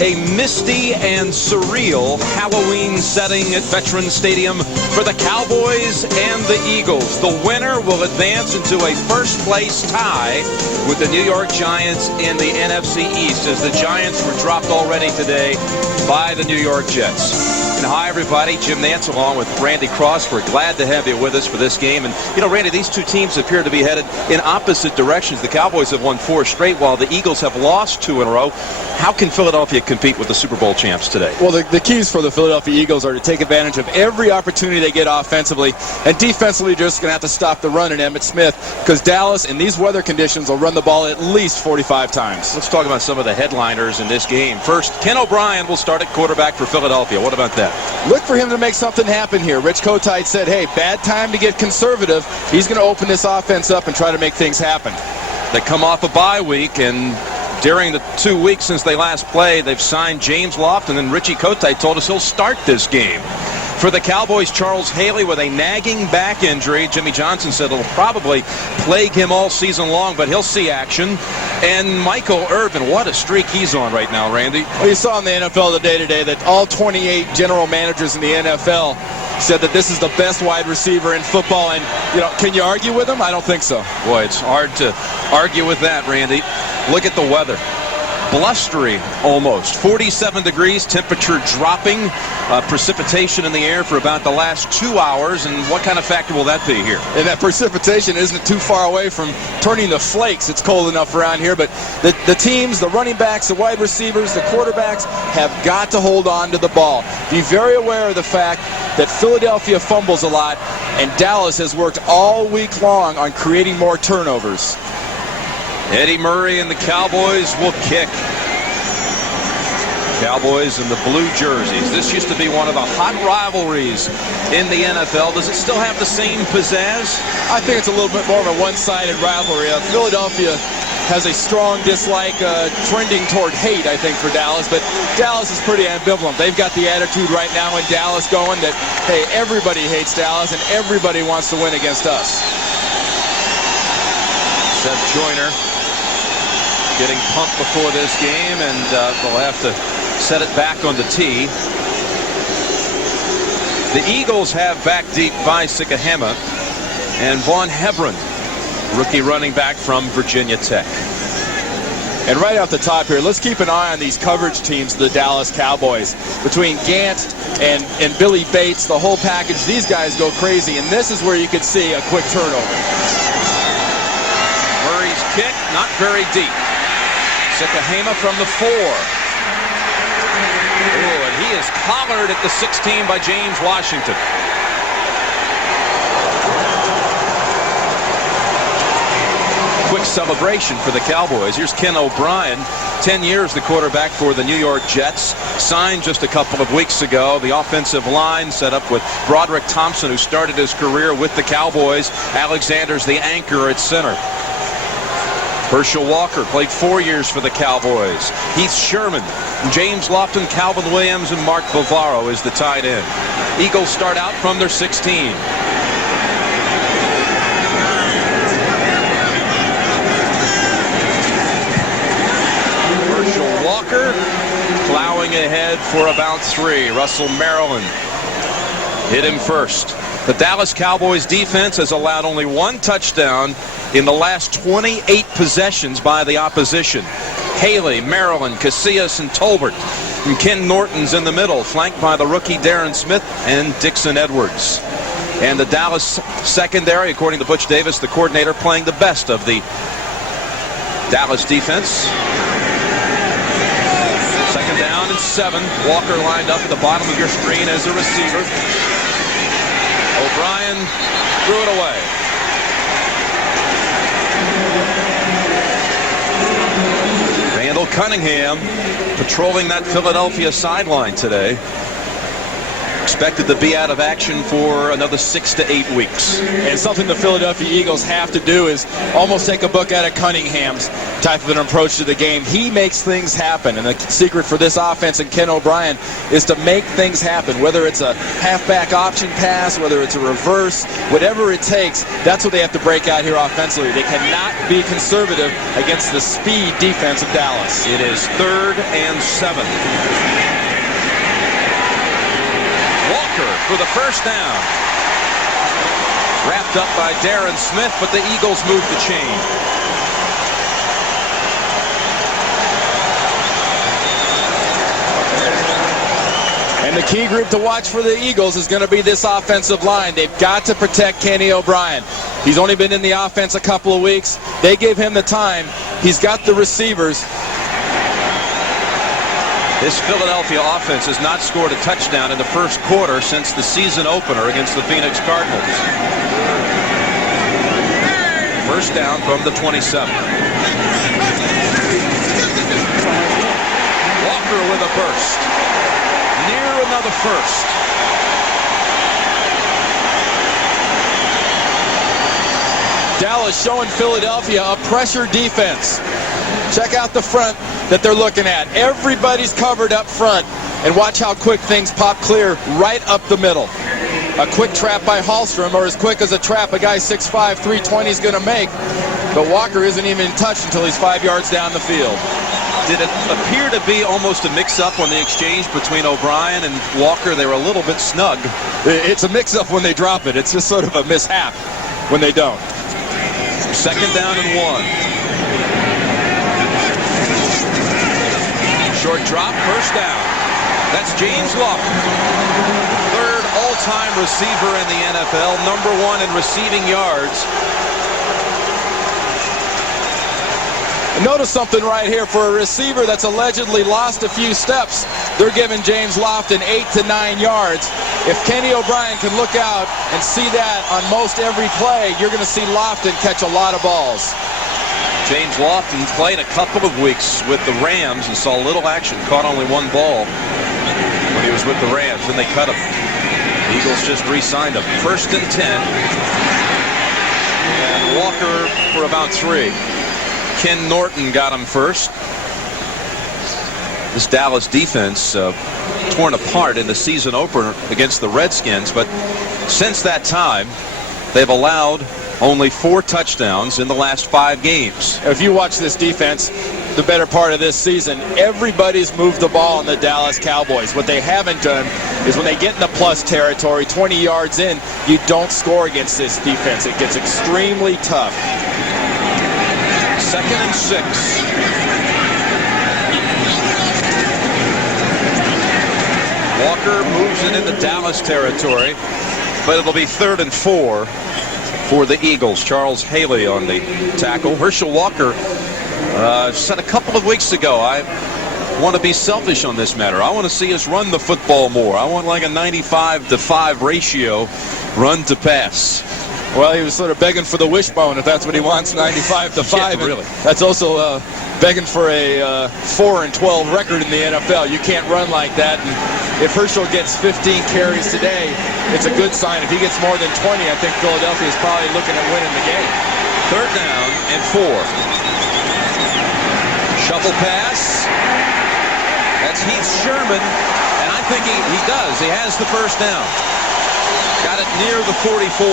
a misty and surreal Halloween setting at Veterans Stadium for the Cowboys and the Eagles. The winner will advance into a first-place tie with the New York Giants in the NFC East, as the Giants were dropped already today by the New York Jets. And hi, everybody. Jim Nance along with Randy Cross. We're glad to have you with us for this game. And, you know, Randy, these two teams appear to be headed in opposite directions. The Cowboys have won 4 straight, while the Eagles have lost 2 in a row. How can Philadelphia compete with the Super Bowl champs today? Well, the keys for the Philadelphia Eagles are to take advantage of every opportunity they get offensively. And defensively, you're just going to have to stop the run in Emmitt Smith, because Dallas, in these weather conditions, will run the ball at least 45 times. Let's talk about some of the headliners in this game. First, Ken O'Brien will start at quarterback for Philadelphia. What about that? Look for him to make something happen here. Rich Kotite said, hey, bad time to get conservative. He's going to open this offense up and try to make things happen. They come off a bye week, and during the 2 weeks since they last played, they've signed James Lofton, and Richie Kotite told us he'll start this game. For the Cowboys, Charles Haley with a nagging back injury. Jimmy Johnson said it'll probably plague him all season long, but he'll see action. And Michael Irvin, what a streak he's on right now, Randy. Well, you saw in the NFL today that all 28 general managers in the NFL said that this is the best wide receiver in football. And, you know, can you argue with him? I don't think so. Boy, it's hard to argue with that, Randy. Look at the weather. Blustery almost. 47 degrees, temperature dropping, precipitation in the air for about the last 2 hours. And what kind of factor will that be here? And that precipitation isn't too far away from turning to flakes. It's cold enough around here, but the teams, the running backs, the wide receivers, the quarterbacks have got to hold on to the ball. Be very aware of the fact that Philadelphia fumbles a lot, and Dallas has worked all week long on creating more turnovers. Eddie Murray and the Cowboys will kick. Cowboys in the blue jerseys. This used to be one of the hot rivalries in the NFL. Does it still have the same pizzazz? I think it's a little bit more of a one-sided rivalry. Philadelphia has a strong dislike, trending toward hate, I think, for Dallas. But Dallas is pretty ambivalent. They've got the attitude right now in Dallas going that, hey, everybody hates Dallas and everybody wants to win against us. Seth Joyner getting pumped before this game, and they'll have to set it back on the tee. The Eagles have back deep Vi Sikahema and Vaughn Hebron, rookie running back from Virginia Tech. And right off the top here, let's keep an eye on these coverage teams, the Dallas Cowboys. Between Gant and Billy Bates, the whole package, these guys go crazy, and this is where you could see a quick turnover. Murray's kick, not very deep. Sikahema from the 4. Oh, and he is collared at the 16 by James Washington. Quick celebration for the Cowboys. Here's Ken O'Brien, 10 years the quarterback for the New York Jets, signed just a couple of weeks ago. The offensive line set up with Broderick Thompson, who started his career with the Cowboys. Alexander's the anchor at center. Herschel Walker played 4 years for the Cowboys. Heath Sherman, James Lofton, Calvin Williams, and Mark Bavaro is the tight end. Eagles start out from their 16. Herschel Walker plowing ahead for about 3. Russell Maryland hit him first. The Dallas Cowboys defense has allowed only 1 touchdown in the last 28 possessions by the opposition. Haley, Maryland, Casillas, and Tolbert. And Ken Norton's in the middle, flanked by the rookie Darren Smith and Dixon Edwards. And the Dallas secondary, according to Butch Davis, the coordinator, playing the best of the Dallas defense. Second down and 7. Walker lined up at the bottom of your screen as a receiver. O'Brien threw it away. Randall Cunningham patrolling that Philadelphia sideline today. Expected to be out of action for another 6 to 8 weeks. And something the Philadelphia Eagles have to do is almost take a book out of Cunningham's type of an approach to the game. He makes things happen, and the secret for this offense and Ken O'Brien is to make things happen, whether it's a halfback option pass, whether it's a reverse, whatever it takes. That's what they have to break out here offensively. They cannot be conservative against the speed defense of Dallas. It is 3rd and 7. For the first down. Wrapped up by Darren Smith, but the Eagles move the chain. And the key group to watch for the Eagles is going to be this offensive line. They've got to protect Kenny O'Brien. He's only been in the offense a couple of weeks. They gave him the time. He's got the receivers. This Philadelphia offense has not scored a touchdown in the first quarter since the season opener against the Phoenix Cardinals. First down from the 27. Walker with a burst. Near another first. Dallas showing Philadelphia a pressure defense. Check out the front that they're looking at. Everybody's covered up front. And watch how quick things pop clear right up the middle. A quick trap by Hallstrom, or as quick as a trap a guy 6'5", 320 is going to make. But Walker isn't even in touch until he's 5 yards down the field. Did it appear to be almost a mix-up on the exchange between O'Brien and Walker? They were a little bit snug. It's a mix-up when they drop it. It's just sort of a mishap when they don't. 2nd down and 1. Short drop, first down. That's James Lofton, 3rd all-time receiver in the NFL, #1 in receiving yards. And notice something right here. For a receiver that's allegedly lost a few steps, they're giving James Lofton 8 to 9 yards. If Kenny O'Brien can look out and see that on most every play, you're going to see Lofton catch a lot of balls. James Lofton played a couple of weeks with the Rams and saw little action. Caught only 1 ball when he was with the Rams. Then they cut him. The Eagles just re-signed him. 1st and 10. And Walker for about 3. Ken Norton got him first. This Dallas defense torn apart in the season opener against the Redskins. But since that time, they've allowed only 4 touchdowns in the last 5 games. If you watch this defense, the better part of this season, everybody's moved the ball on the Dallas Cowboys. What they haven't done is when they get in the plus territory, 20 yards in, you don't score against this defense. It gets extremely tough. 2nd and 6. Walker moves it into Dallas territory, but it'll be 3rd and 4. For the Eagles. Charles Haley on the tackle. Herschel Walker said a couple of weeks ago, I want to be selfish on this matter. I want to see us run the football more. I want like a 95-to-5 ratio run to pass. Well, he was sort of begging for the wishbone if that's what he wants, 95-to-5. Yeah, really. That's also begging for a 4-12 record in the NFL. You can't run like that. And if Herschel gets 15 carries today, it's a good sign. If he gets more than 20, I think Philadelphia is probably looking at winning the game. 3rd down and 4. Shuffle pass. That's Heath Sherman. And I think he does. He has the first down. Got it near the 44.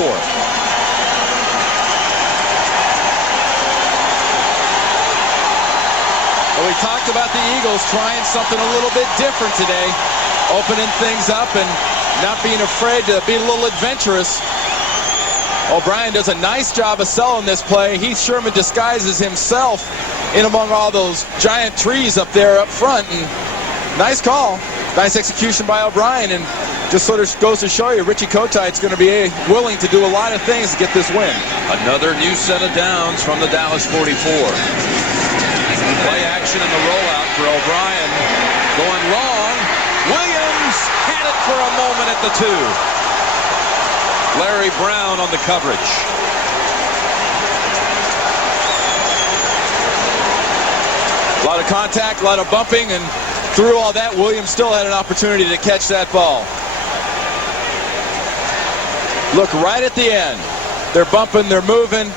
Well, we talked about the Eagles trying something a little bit different today, opening things up and not being afraid to be a little adventurous. O'Brien does a nice job of selling this play. Heath Sherman disguises himself in among all those giant trees up there up front. And nice call. Nice execution by O'Brien. And just sort of goes to show you Richie Kotite's going to be willing to do a lot of things to get this win. Another new set of downs from the Dallas 44. Play action in the rollout for O'Brien. Going long. Williams had it for a moment at the 2. Larry Brown on the coverage. A lot of contact, a lot of bumping, and through all that, Williams still had an opportunity to catch that ball. Look right at the end. They're bumping, they're moving.